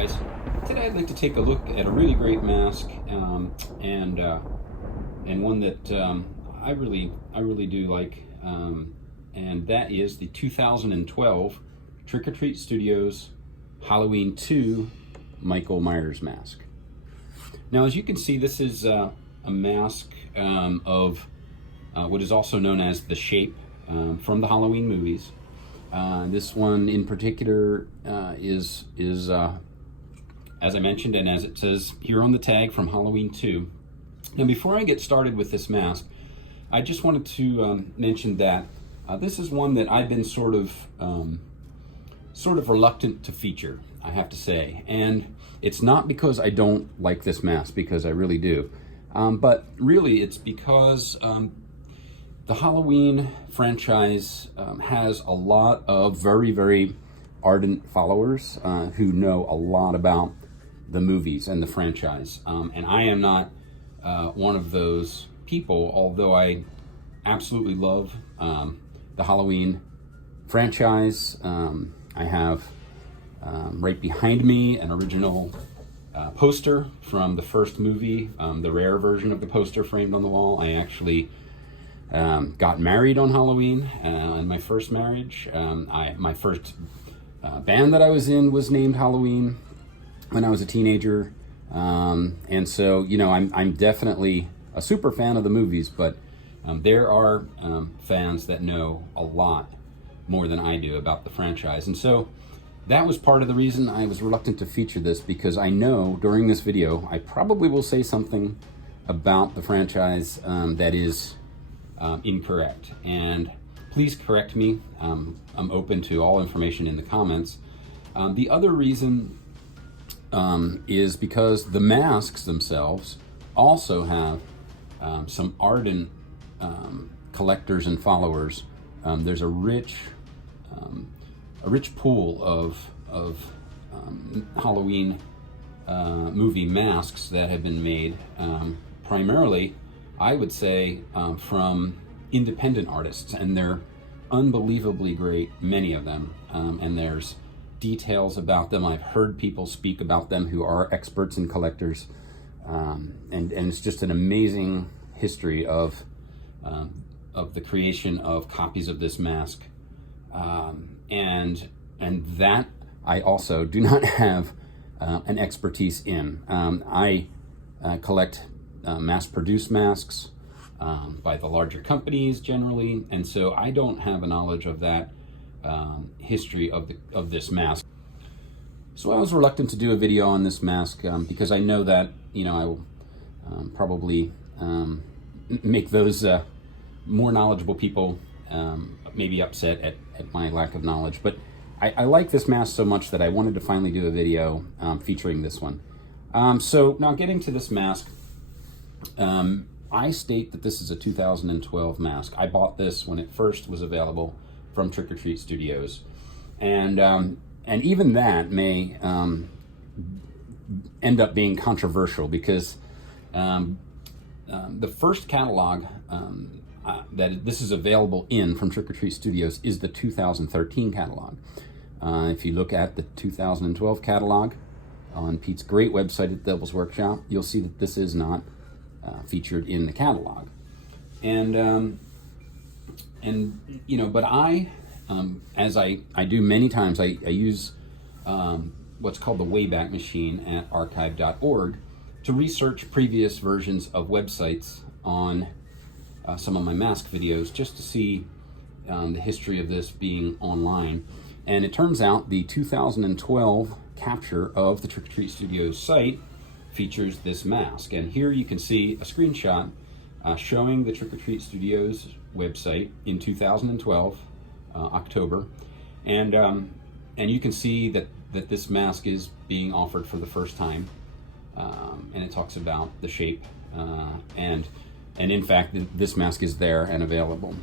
guys. Today I'd like to take a look at a really great mask, and one that I really do like, and that is the 2012 Trick or Treat Studios Halloween 2 Michael Myers mask. Now, as you can see, this is a mask of what is also known as the Shape from the Halloween movies. This one in particular is as I mentioned, and as it says here on the tag, from Halloween 2. Now, before I get started with this mask, I just wanted to mention that this is one that I've been sort of reluctant to feature, I have to say. And it's not because I don't like this mask, because I really do. But really, it's because the Halloween franchise has a lot of very, very ardent followers who know a lot about the movies and the franchise. And I am not one of those people, although I absolutely love the Halloween franchise. I have right behind me an original poster from the first movie, the rare version of the poster framed on the wall. I actually got married on Halloween in my first marriage. My first band that I was in was named Halloween when I was a teenager. And so, you know, I'm definitely a super fan of the movies, but there are fans that know a lot more than I do about the franchise. And so that was part of the reason I was reluctant to feature this, because I know during this video I probably will say something about the franchise that is incorrect. And please correct me. I'm open to all information in the comments. The other reason is because the masks themselves also have some ardent collectors and followers. There's a rich pool of Halloween movie masks that have been made, primarily, I would say, from independent artists, and they're unbelievably great, many of them, and there's details about them. I've heard people speak about them who are experts and collectors, and it's just an amazing history of the creation of copies of this mask, and that I also do not have an expertise in. I collect mass-produced masks by the larger companies generally, and so I don't have a knowledge of that history of this mask. So I was reluctant to do a video on this mask because I know that, you know, I will probably make those more knowledgeable people maybe upset at my lack of knowledge. But I like this mask so much that I wanted to finally do a video featuring this one. So now, getting to this mask, I state that this is a 2012 mask. I bought this when it first was available from Trick or Treat Studios, and even that may end up being controversial, because the first catalog that this is available in from Trick or Treat Studios is the 2013 catalog. If you look at the 2012 catalog on Pete's great website at Devil's Workshop, you'll see that this is not featured in the catalog. And you know, but I, as I do many times, I use what's called the Wayback Machine at archive.org to research previous versions of websites on some of my mask videos, just to see the history of this being online. And it turns out the 2012 capture of the Trick or Treat Studios site features this mask. And here you can see a screenshot showing the Trick or Treat Studios website in 2012, October, and you can see that this mask is being offered for the first time, and it talks about the Shape, and in fact this mask is there and available.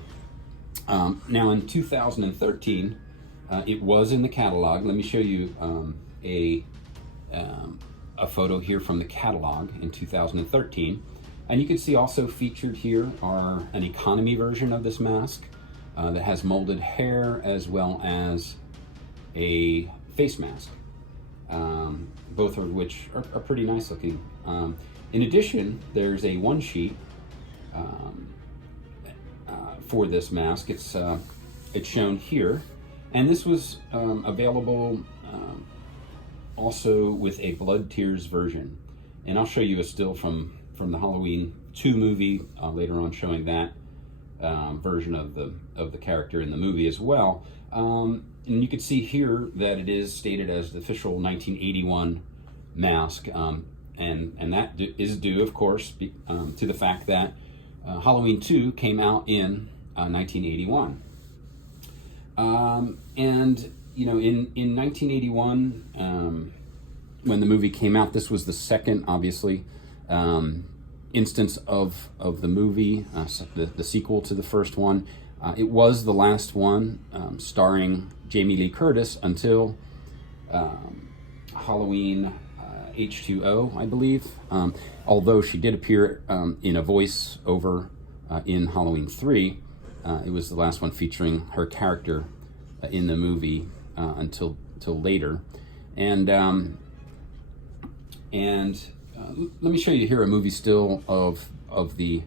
Now, in 2013, it was in the catalog. Let me show you a photo here from the catalog in 2013. And you can see also featured here are an economy version of this mask that has molded hair as well as a face mask. both of which are pretty nice looking. In addition, there's a one sheet for this mask. It's shown here, and this was available also with a Blood Tears version. And I'll show you a still from the Halloween 2 movie later on, showing that version of the character in the movie as well. And you can see here that it is stated as the official 1981 mask, and that is due, of course, to the fact that Halloween 2 came out in 1981. And you know, in 1981, when the movie came out, this was the second, obviously, instance of the movie, the sequel to the first one. It was the last one starring Jamie Lee Curtis until Halloween H2O, I believe. Although she did appear in a voice-over in Halloween 3, it was the last one featuring her character in the movie until later. And let me show you here a movie still of the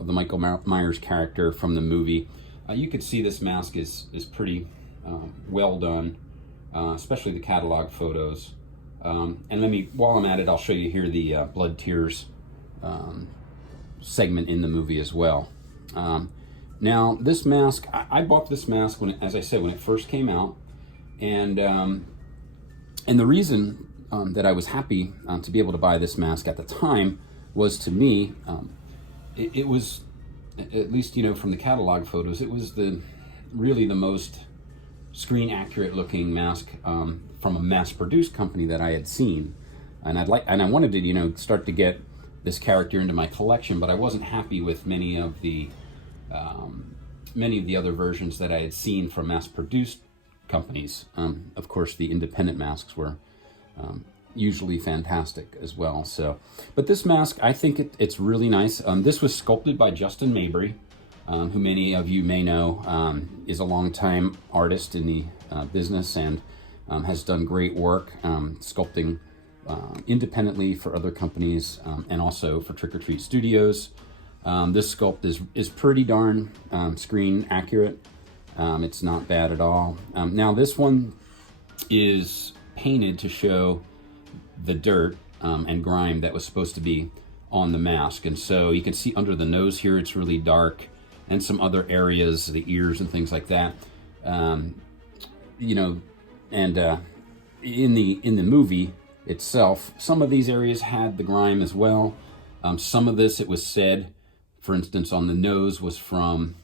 Michael Myers character from the movie. You can see this mask is pretty well done, especially the catalog photos. And while I'm at it, I'll show you here the Blood Tears segment in the movie as well. Now, this mask, I bought this mask when, as I said, when it first came out, and the reason that I was happy to be able to buy this mask at the time was, to me, it was, at least, you know, from the catalog photos, it was really the most screen accurate looking mask from a mass-produced company that I had seen, and I wanted to, you know, start to get this character into my collection, but I wasn't happy with many of the other versions that I had seen from mass-produced companies. Of course, the independent masks were usually fantastic as well. So, but this mask, I think it's really nice. This was sculpted by Justin Mabry, who many of you may know is a longtime artist in the business and has done great work sculpting independently for other companies and also for Trick or Treat Studios. This sculpt is pretty darn screen accurate. It's not bad at all. Now this one is painted to show the dirt and grime that was supposed to be on the mask, and so you can see under the nose here it's really dark, and some other areas, the ears and things like that. You know, and in the movie itself, some of these areas had the grime as well. Some of this, it was said, for instance, on the nose was from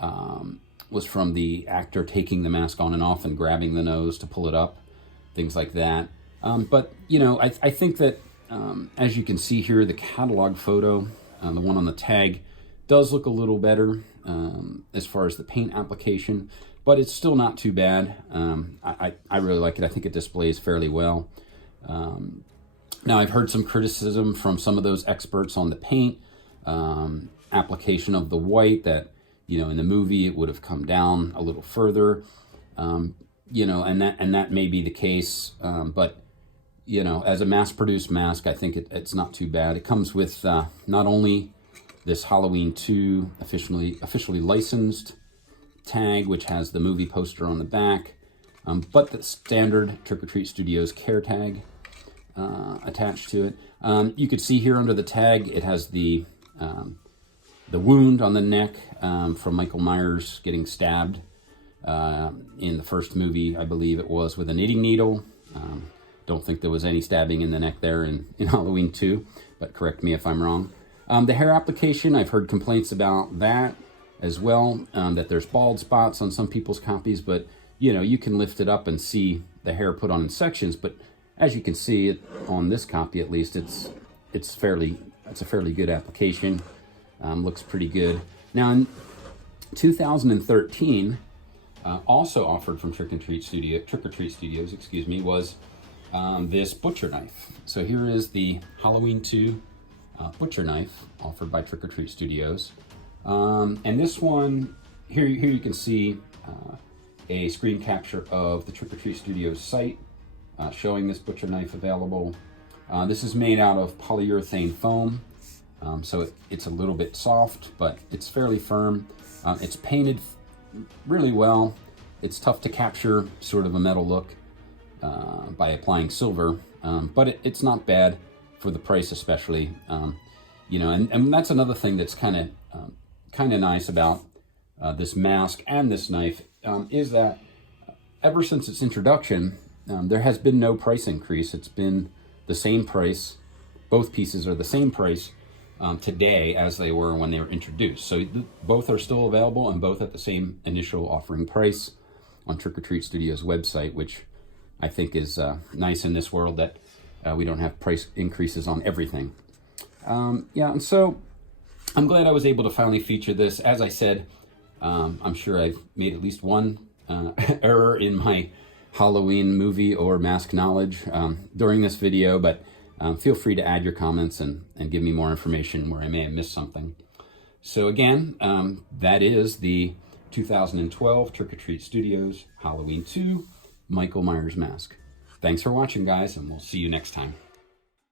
the actor taking the mask on and off and grabbing the nose to pull it up, things like that. But, you know, I think that, as you can see here, the catalog photo, the one on the tag, does look a little better as far as the paint application, but it's still not too bad. I really like it. I think it displays fairly well. Now, I've heard some criticism from some of those experts on the paint application of the white, that, you know, in the movie it would have come down a little further, you know, and that may be the case, but, you know, as a mass-produced mask, I think it's not too bad. It comes with not only this Halloween 2 officially licensed tag, which has the movie poster on the back, but the standard Trick or Treat Studios care tag attached to it. You could see here under the tag, it has the wound on the neck from Michael Myers getting stabbed in the first movie, I believe it was, with a knitting needle. Don't think there was any stabbing in the neck there in Halloween 2, but correct me if I'm wrong. The hair application, I've heard complaints about that as well, that there's bald spots on some people's copies, but, you know, you can lift it up and see the hair put on in sections, but as you can see it on this copy, at least, it's a fairly good application. Looks pretty good. Now, in 2013, also offered from Trick or Treat Studios, was this butcher knife. So here is the Halloween 2 butcher knife offered by Trick or Treat Studios. And this one, here you can see a screen capture of the Trick or Treat Studios site. showing this butcher knife available. This is made out of polyurethane foam, so it's a little bit soft, but it's fairly firm. It's painted really well. It's tough to capture sort of a metal look by applying silver, but it's not bad for the price, especially. You know, and that's another thing that's kind of nice about this mask and this knife, is that ever since its introduction, there has been no price increase. It's been the same price. Both pieces are the same price today as they were when they were introduced. So both are still available and both at the same initial offering price on Trick or Treat Studios website, which I think is nice in this world that we don't have price increases on everything. Yeah, and so I'm glad I was able to finally feature this. As I said, I'm sure I've made at least one error in my Halloween movie or mask knowledge during this video, but feel free to add your comments and give me more information where I may have missed something. So again, that is the 2012 Trick or Treat Studios Halloween 2 Michael Myers mask. Thanks for watching, guys, and we'll see you next time.